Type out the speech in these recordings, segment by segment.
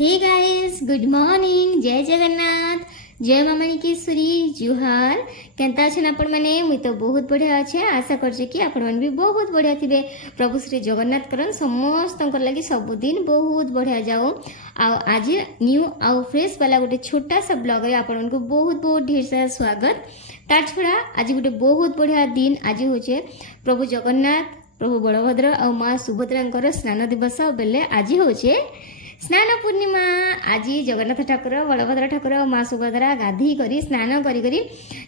Hey guys, good morning. जय जगन्नाथ, जय मामणिकेश्वरी, जुहार। Kenta अछन आपण माने? मुई तो बहुत बढ़िया अच्छे। आशा करछे कि आपण मन भी बहुत बढ़िया थिबे। प्रभु श्री जगन्नाथ करन समस्त लगी सब दिन बहुत बढ़िया जाओ। आज न्यू आउ फ्रेश वाला गोटे छोटा सा ब्लॉग रे आपण को बहुत बहुत ढेर सारा स्वागत। तार छड़ा आज गोटे बहुत बढ़िया दिन। आज होचे प्रभु जगन्नाथ, प्रभु बलभद्र और माँ सुभद्रा स्नान दिवस बेले आज होचे स्नान पूर्णिमा। आज जगन्नाथ ठाकुर, बलभद्र ठाकुर और माँ सुभद्रा गाधी करी स्नान करी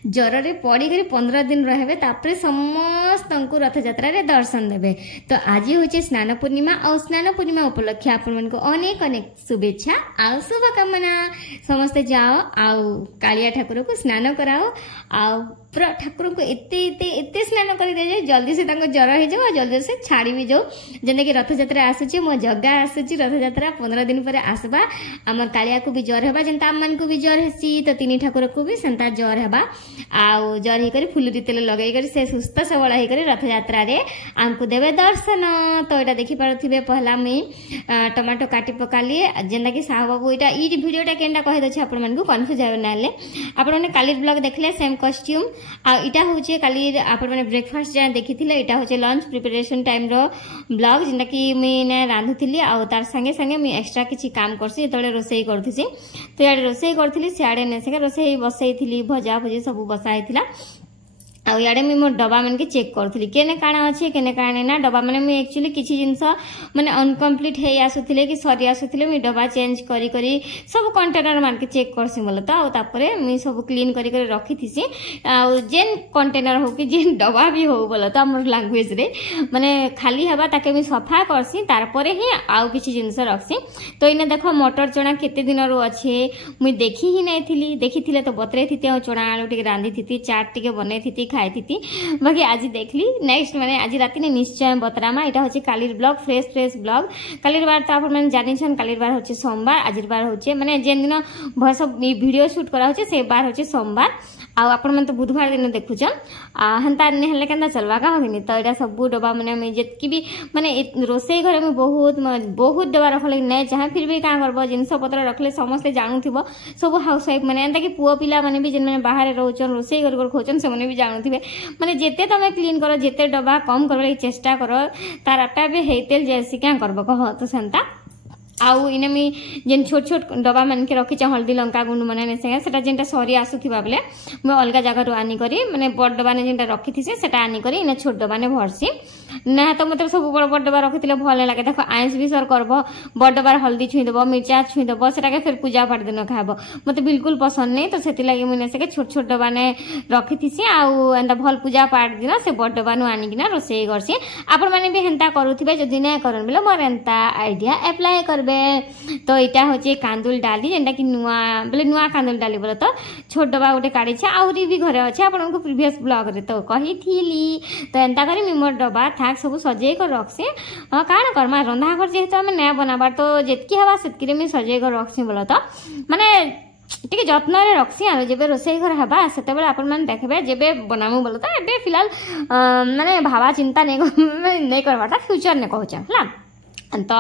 जर रे पड़ी करी 15 दिन रहे तापरे समस्त रथ यात्रा रे दर्शन देवे। तो आज होचे स्नान पूर्णिमा और स्नान पूर्णिमा उपलक्षे आपण मन को अनेक अनेक शुभेच्छा और शुभकामना। समस्ते जाओ आउ कालिया ठाकुर को स्नान कराओ आउ ठाकुर को एते स्नान कर दे जल्दी से जर हो जाओ, जल्दी से छाड़ी भी जाओ। जेने कि रथ यात्रा आसुची, मो जग्गा आसुची रथ यात्रा 15 दिन पर आसबा। आमर कालिया को भी जर हेबा, जेंता आम को भी जर हेसी, तो तीन ठाकुर को भी सेंता जर हेबा। आउ जर ही करी फुलरी तेल लगे करी से सुस्थ सबल ही करी रथ यात्रा रे आमको देवे दर्शन। तो एटा देखि पारुथिबे, पहला मुई टमाटो काटी पकाली जेंता कि साहू बाबू एटा ई वीडियोटा केनटा कहि दछि आपण मन को कंफ्यूज होय नाले। आपण माने काली ब्लॉग देखले सेम कॉस्ट्यूम आ इटा होचे काली आपण माने ब्रेकफास्ट जा देखिथिले। इटा होचे लंच प्रिपरेशन टाइम रो ब्लॉग जेंता कि मुई ने रांधुथिली आ तार संगे संगे मुई एक्स्ट्रा किछि काम करसी। तळे रोसई करथिसी, तो याडे रोसई करथिली, सियाडे ने संगे रोसई बसैथिली, भजा भजी सब बसाइथिला। आ याडे मी मोर डब्बा मन के चेक करथिली केने काना अछि केने काने ना। डब्बा माने मी एक्चुअली किछि जिंस माने अनकम्प्लीट हे आसुथिले कि सरी आसुथिले, मी डब्बा चेंज करी करी सब कंटेनर मान के चेक करसी बोले। तो आ तापरे मी सब क्लीन करी करी रखिथिसी। आ जेन कंटेनर हो कि जेन डब्बा भी हो बोले तो हमर लैंग्वेज रे माने खाली हबा ताके मी सफा करसी, तार परे ही आउ किछि जिंस रखसी। तो इने देखो मटर चना केते दिन रो अछि मुई देखि ही नै थिली। देखिथिले तो बतरे थिते आ चना आलू टिके रांधी थिती, चाट टिके बनै थिती, खाई थी। बाकी आज देखली नेक्स्ट माने आज राति ने निश्चय बतरामा। एटा होचे कालीर ब्लॉग, फ्रेश ब्लॉग। कालीर बार तो आपण माने जानि छन, कालीर बार होचे सोमवार, आजिर बार होचे माने जेन दिन भय सब वीडियो शूट करा होचे से बार होचे सोमवार। आ आपण मन तो बुधवार दिन देखुछन हंता ने हले केंदा चलवा का होनी। तो एटा सब डब्बा माने में जेतकी भी माने रोसई घरे में बहुत डब्बा रखले नै चाहे फिर भी का करबो जिंस पत्र रखले समस्त जानुथिबो। सब हाउस वाइफ माने एंता कि पुओ पिला माने भी जेन माने बाहर रहउछन रोसई घर खोचन से माने भी जानुथिबे। माने जेते तमे क्लीन करो, जेते डब्बा कम करबे चेष्टा करो, तार आपटा भी हेतेल जैसी क्या करबो कह। तो सेंता आउ इने मी जेन छोट छोट डब्बा मन के रखी हल्दी लंका गुंड माने ने सेटा जेनटा सरी आसुथिबा बेले मैं अलग जगह रु आनी करी माने बड़ डब्बा ने जेनटा रखी थी सेटा आनी करी इने छोट डब्बा ने भरसी ना। तो मते सब बड़ बड़ डब्बा रखिथिले भल लागे। देखो आइंस भी सर करबो, बड़ डब्बा हल्दी छुई देबो, मिर्चा छुई देबो, सेटा के फिर पूजा पाठ दिन खाबो, मते बिल्कुल पसंद नै। तो सेति लागि मुने से के छोट छोट डब्बा ने रखी थीसी आउ एंदा भल पूजा पाठ दिन से बड़ डब्बा नु आनी किना रोसई करसी। आपण माने भी हेंता करूथिबे, जदि नै करन बेले मोर एंता आइडिया अप्लाई करबे। तो इटा होचे कांदुल डाली जेंटा कि नुआ बोले नुआ कांदुल डाली बोले तो छोट डब्बा गोटे काढी छे आउरी भी घरे अछि आपण को प्रीवियस ब्लॉग रे तो कही थीली। तो एंता करी मी मोर डब्बा थाक सब सजे कर रखसी। काण करमा रंधा घर जेतो हम नया बनाबार तो जेतकी हवा सेतकी रे मी सजे कर रखसी बोले तो माने टिके जत्न रे रखसी। आ जेबे रोसई घर हबा सेते बेले आपण मन देखबे जेबे बनामु बोले तो एबे फिलहाल माने भावा चिंता नै करबाटा फ्यूचर ने कहू छला। तो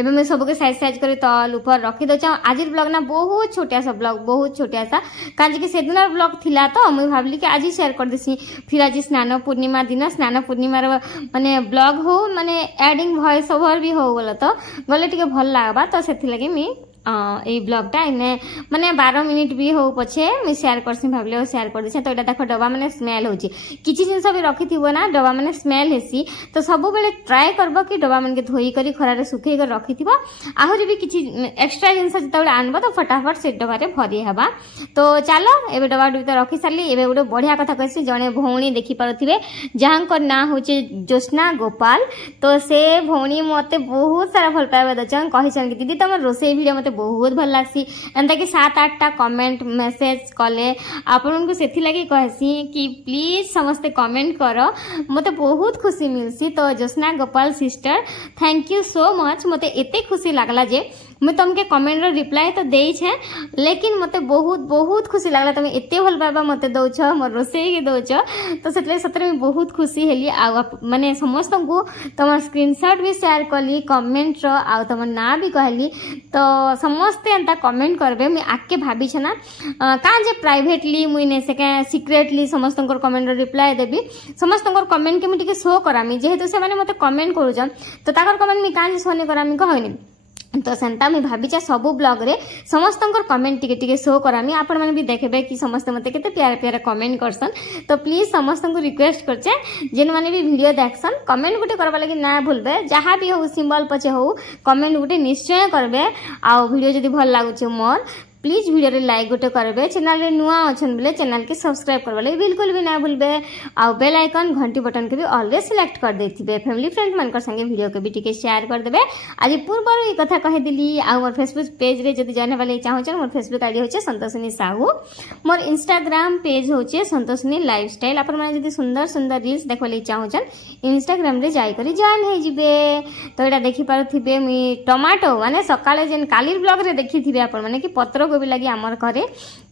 एबे मैं सबके साइज साइज कर तल ऊपर रखी दो। आज ब्लॉग ना बहुत छोटिया सा ब्लॉग, बहुत छोटिया सा काज कि सेदिन ब्लॉग थिला तो मुई भाबली कि आज शेयर कर देसी। फिर आज स्नान पूर्णिमा दिन स्नान पूर्णिमा माने ब्लॉग हो माने एडिंग वॉइस ओवर भी हो बोले तो गले टिके भल लागबा। तो सेथि लागि मी ए ब्लॉगटा इने माने 12 मिनिट भी हो पछे मैं शेयर करसी भाबले शेयर कर दिसे। तो एटा देखो डब्बा माने स्मेल होची, किछि जिंस भी रखिथिबो ना डब्बा माने स्मेल हेसी। तो सब बेले ट्राई करबो कि डब्बा मन के धोई करी खरा रे सुखई कर रखिथिबो। आहुरी भी किछि एक्स्ट्रा जिंस जतबे आनबो तो फटाफट से डब्बा रे भरी हेबा। तो चलो एबे डब्बा डुबी तो रखि सारली। एबे गोटे बढ़िया कथा कहसी, जणे भौणी देखि पारुथिबे जहां को ना होचे ज्योत्स्ना गोपाल। तो से भौणी मते बहुत सारा भल पावे दचन कहिसन कि दीदी तमर रोसई वीडियो मते बहुत भल लागसी। एंता कि 7-8टा कमेंट मेसेज कले आपन को सेथि लागि कहसी कि प्लीज समस्त कमेंट करो, मते बहुत खुशी मिलसी। तो Jyotsna Gopal sister thank you so much. मते एते खुशी लागला जे मुझे तुमके कमेंट रो रिप्लाई तो देई छे लेकिन मते बहुत बहुत खुशी लागला तुम एते भल पाबा मते दउछ मोर रोसई के दउछ तो सेतले सतरे में बहुत खुशी हेली आ माने समस्त को तुम स्क्रीनशॉट भी शेयर कली कमेंट रो आ तुम ना भी कहली तो समस्त एंता कमेंट करबे मैं आके भाभी छ ना का जे प्राइवेटली मुई ने से सीक्रेटली समस्त कमेंट रो रिप्लाई देबी समस्त कमेंट के मुझे शो करामी जेहेतु से माने मते कमेंट करूछन तो ताकर कमेंट मी काहे शो करामी कहनी तो सेंता मुझे भाभी सबू ब्लॉग रे समस्त कमेंट टिके टिके शो करामी आपण माने भी देखबे कि समस्त मते केते प्यारे प्यारे कमेंट करसन तो प्लीज समस्त को रिक्वेस्ट करछे जेन माने भी वीडियो देखसन कमेंट गुटे करबा लागि ना भूलबे जहां भी हो सिंबल पछे हो कमेंट गुटे निश्चय करबे आ वीडियो जदी भल लागुचे मोर प्लीज वीडियो रे लाइक गोटे करबे चैनल रे नुआ अछन बोले चैनल के सब्सक्राइब करबा लागि बिल्कुल भी ना भूलबे आ बेल आइकन घंटी बटन के भी ऑलवेज सिलेक्ट कर देथिबे फैमिली फ्रेंड मन कर संगे वीडियो के भी टिके शेयर कर देबे आज पूर्व ई कथा कहि दिली आ मोर फेसबुक पेज रे जदी जाने वाले चाहछन मोर फेसबुक आईडी होचे संतोषिनी साहू मोर इंस्टाग्राम पेज होचे संतोषिनी लाइफस्टाइल अपन माने जदी सुंदर सुंदर रील्स देखले चाहछन इंस्टाग्राम रे जाई करी जॉइन हे जिबे तो एटा देखि पारुथिबे मी टमाटो माने सकाळे जेन काली ब्लॉग रे देखिथिबे अपन माने कि पत्र भी लगी आमर घरे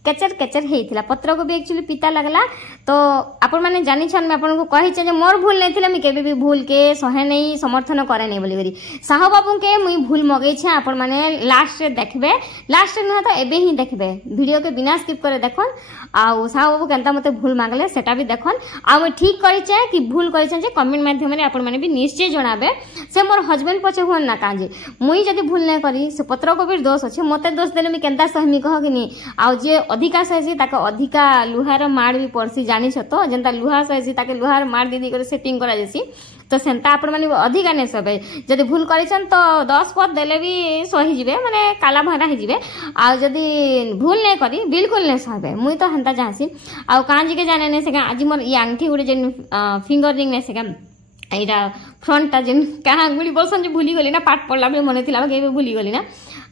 केचर केचर हेइथिला पत्र को भी एक्चुअली पिता लगला तो आपण माने जानि छन मैं आपन को कहि छ जे मोर भूल नैथिला मी केबे भी भूल के सहे नहीं समर्थन करे नहीं बोली करी साहो बाबू के मुई भूल मगै छ आपण माने लास्ट रे देखबे लास्ट रे न तो एबे ही देखबे वीडियो के बिना स्किप करे देखन आ साहो बाबू केनता मते भूल मांगले सेटा भी देखन आ मैं ठीक करि छ कि भूल करि छ जे कमेंट माध्यम रे आपण माने भी निश्चय जणाबे से मोर हस्बैंड पछे होन ना काजे मुई जदी भूल नै करी से पत्र को भी दोष अछि मते दोष देले मी केनता सहमी कह कि नी आ जे अधिका सही ताके अधिका लुहार मार भी पड़सी जानी छ तो जेंता लुहा सही ताके लुहार मार दीदी करे सेटिंग करा जेसी तो सेंता आपण माने अधिका ने सबे जदी भूल करिछन तो 10 पद देले भी सही जिवे माने काला भरा ही जिवे आ जदी भूल नै करी बिल्कुल नै सहबे मुई तो हंता जासी आ कांजी के जाने ने से आज मोर ई अंगठी गुडे जेन फिंगर रिंग ने से एटा फ्रंट ता जेन कहा अंगुली बोलसन जे भूली गली ना पाठ पढ़ला बे मने थिला के भूली गली ना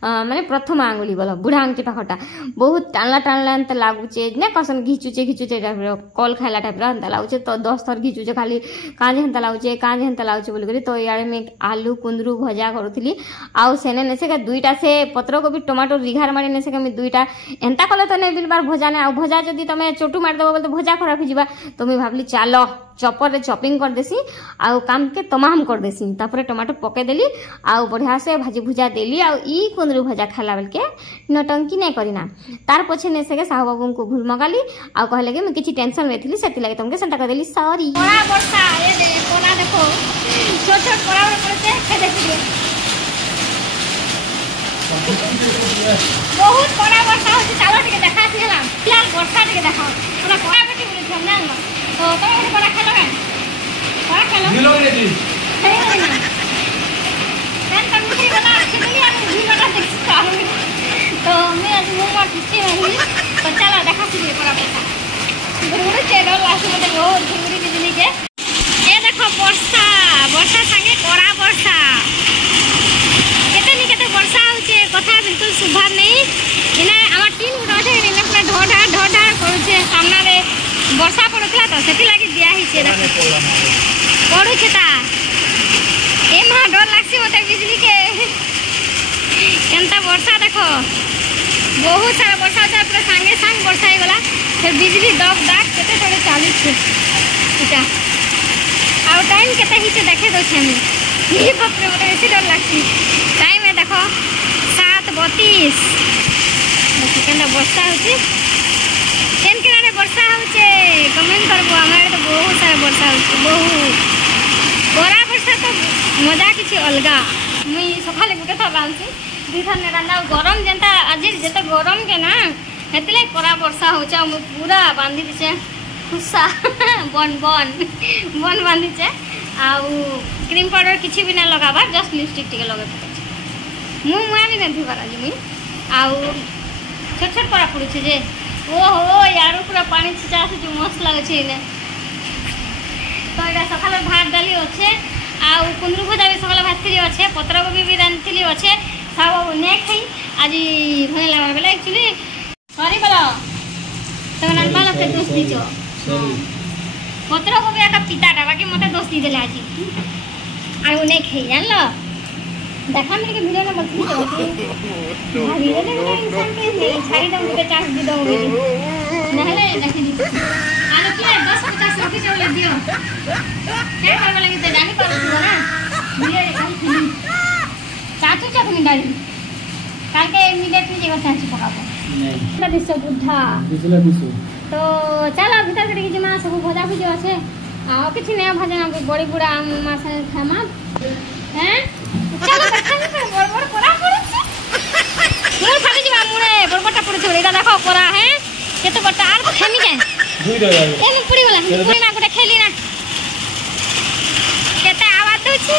माने प्रथम आंगुली बोला बुढ़ा आंगठी पाखटा बहुत टाणला टाणला अंत लागुचे ने कसन घिचुचे घिचुचे कॉल खाइला टाइप रा लागुचे तो 10 थर घिचुचे खाली काजे हंता लागुचे काजे हंता लागुचे बोली करी तो यारे में आलू कुंदरू भजा करूथली आउ सेने ने से दुईटा से पत्र को भी टमाटो रिघार मारी ने से मी दुईटा एंता कले तो ने बिल बार भजा ने आ भजा जदी तमे चोटू मार देबो बोले तो भजा खराब हिजिबा तो मी भाबली चालो चॉपर रे चॉपिंग कर देसी आ काम के तमाम कर देसी तापर टमाटो पके देली आ बढ़िया से भाजी भुजा देली आ ई कुंदरू भजा खाला बेल के नटंकी नै करिना तार पछे ने से साहू बाबू को भूल मगाली आ कहले के मैं किछि टेंशन में थिली सेति लागि तुमके सेंटा कर देली सॉरी बड़ा वर्षा ए दे कोना देखो छोट छोट पड़ा पड़ते के देखिए बहुत बड़ा वर्षा होची चालो टिके देखा छि हला फिलहाल वर्षा टिके देखा पूरा कोना बेटी बोले हमना तो तो बड़ा खेलो है बड़ा खेलो मिलो रे जी सही है ना मैं तुमसे बता चली आ भी बता देख तो मैं आज वो मार किसी नहीं तो चला देखा सी बड़ा वर्षा गुरु चेडो लास्ट में वो झिंगरी बिजली के ए देखो वर्षा वर्षा संगे कोड़ा वर्षा केते वर्षा होचे कथा बिल्कुल सुभार नहीं इना हमर टीम गुडा छे इना पूरा ढोढा करूचे सामना रे वर्षा पड़ुतला तो सेति लागि दिया ही छे पड़ू छेता ए मा डर लागसी मते बिजली के केनता वर्षा देखो बहुत सारा वर्षा होता पूरा संगे संग वर्षा ही गला फिर बिजली दब दाग केते थोड़े चालू छे इटा आ टाइम केते ही छे देखे दो छे हम ये बाप रे मते बेसी डर लागसी टाइम है देखो 7:32 देखो केनता वर्षा होची केन केने वर्षा होचे कमेंट करबो हमरे तो बहुत सारा वर्षा होचे बहुत बड़ा वर्षा तो मजा किछि अलगा मुई सखाले गुटे थर रांसी दुई थर ने रांदा गरम जेंता आज जेते गरम के ना हेतले करा वर्षा होचा मु पूरा बांधी दिछे खुसा बन बन बन बांधी छे आउ क्रीम पाउडर किछि भी ना लगाबा जस्ट लिपस्टिक टिके लगे मु मुआ भी नहीं धुबार आज मुई आउ छोट छोट करा पड़ू छे जे ओहो यार पूरा पानी छिचा से जो मस्त लगे छे ने तो एटा सकाल भात डाली अच्छे आउ कुंदरू भजा भी सकाल भात थी अच्छे पत्र कोबी भी रांधली अच्छे सब ने खाई आज भले लगा बेला एक्चुअली सॉरी बोलो तो नंबर लगे दोस्त दीजो पत्र कोबी का पिताटा बाकी मते दोस्त दी देले आज आउ ने खाई जानलो देखा मेरे के वीडियो में बोलती है वीडियो में इंसान के छाई दम के चांस दी दम नहले देखी आलो कि 10-50 रुपए चले दियो क्या करबा लगी तो जानी पर ना वीडियो देखी चाचू चटनी डाली काल के इमीडिएटली जेगा चाचू पकाबो नहीं दिस बुद्धा दिसला दिसो तो चलो भीतर के जमा सब भजा भुजी আছে आ किछि नया भजा हम बड़ी बुड़ा मास खामा हैं चलो बैठा बड़ बड़ कोरा पड़छ मोर खाली जमा मुरे बड़ बड़टा पड़छ एटा देखो कोरा है केते बड़टा आर खेमी जाय दुई डरा ए में पड़ी गला पड़ी ना गोटा खेली ना केते आवाज होछि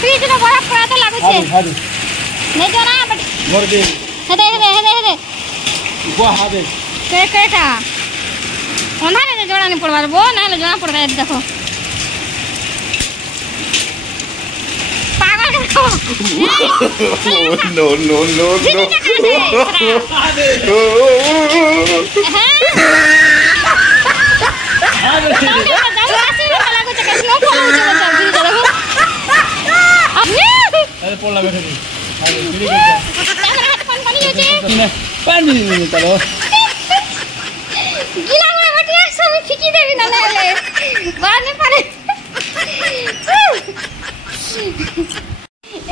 फ्रिज रो बड़ा कोरा तो लागु छे नहीं तो ना बट मोर दे हेदे वो हादे केटा ओनारे ने जोड़ा नहीं पड़वार वो ना ले जोड़ा पड़ता है देखो पागल देखो नो नो नो नो पानी चलो गिला में बटिया सब फिकी देवी ना ले बाद में पानी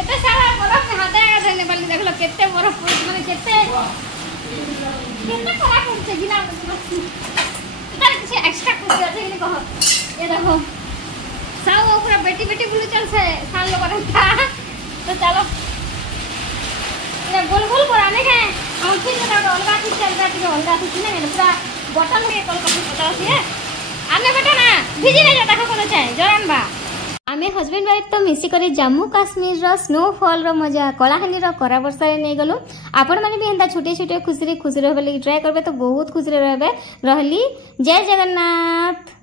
एते सारा बरफ में हाथ आया रहने वाली देख लो कितने बरफ माने कितने कला करते गिला में इधर कुछ एक्स्ट्रा कुछ है कि कहो ये देखो सब पूरा बेटी बेटी बुलू चल से साल लोग रहता तो चलो ये गोल गोल कराने के हम फिर ना अलगा कुछ अलगा कुछ नहीं पूरा बटन में कल कभी पता है आने बेटा ना भिजी नहीं जाता कोनो चाहे जरन बा आमे हस्बैंड वाइफ तो मिसी करे जम्मू काश्मीर रो स्नोफॉल रो मजा कलाहानी रो करा वर्षा रे नै गलो आपण माने भी हेंदा छोटे छोटे खुशी रहबे लगी ट्राई करबे तो बहुत खुशी रहबे रहली जय जगन्नाथ।